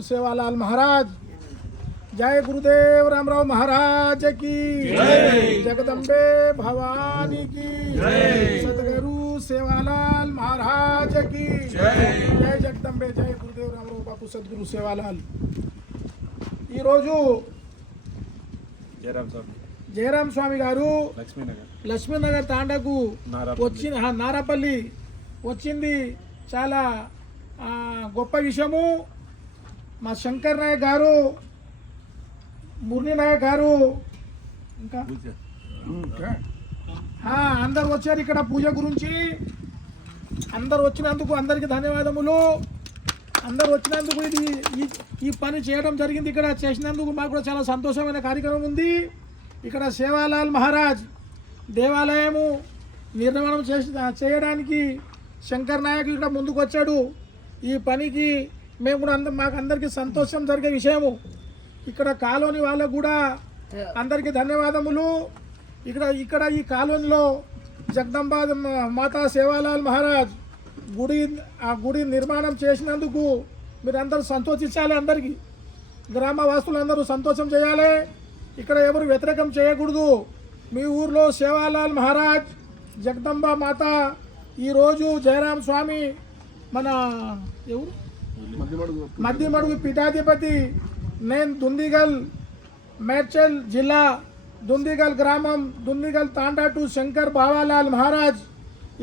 सेवालाल महाराज, जय गुरुदेव रामराव महाराज की जय, जगदम्बे भवानी की जय, सदगुरु सेवालाल महाराज की जय, जय जगदम्बे, जय गुरुदेव रामराव बापू सदगुरु सेवालाल। ఈరోజు జయరాం స్వామి గారు లక్ష్మీనగర్ తాండకు వచ్చిన నారాపల్లి వచ్చింది చాలా గొప్ప విషయము। మా శంకర్ నాయక్ గారు, మురళీ నాయక్ గారు ఇంకా అందరు వచ్చారు ఇక్కడ పూజ గురించి। అందరు వచ్చినందుకు అందరికి ధన్యవాదములు। అందరు వచ్చినందుకు ఈ పని చేయడం జరిగింది। ఇక్కడ చేసినందుకు మాకు కూడా చాలా సంతోషమైన కార్యక్రమం ఉంది। ఇక్కడ సేవాలాల్ మహారాజ్ దేవాలయము నిర్మాణం చేయడానికి శంకర్ నాయక్ ఇక్కడ ముందుకు వచ్చాడు। ఈ పనికి మేము కూడా మాకు అందరికీ సంతోషం జరిగే విషయము। ఇక్కడ కాలనీ వాళ్ళకు కూడా అందరికీ ధన్యవాదములు। ఇక్కడ ఈ కాలనీలో జగదంబా మాతా సేవాలాల్ మహారాజ్ గుడి నిర్మాణం చేసినందుకు మీరు అందరూ సంతోషించాలి। అందరికీ గ్రామవాసులందరూ సంతోషం చేయాలి। ఇక్కడ ఎవరు వ్యతిరేకం చేయకూడదు। మీ ఊర్లో సేవాలాల్ మహారాజ్ జగదంబా మాత ఈరోజు జయరాం స్వామి మన ఎవరు మధ్యమడుగు పీఠాధిపతి, నేను దుందిగల్ మేడ్చల్ జిల్లా దుందిగల్ గ్రామం దుందిగల్ తాండా టు శంకర్ బావాలాల్ మహారాజ్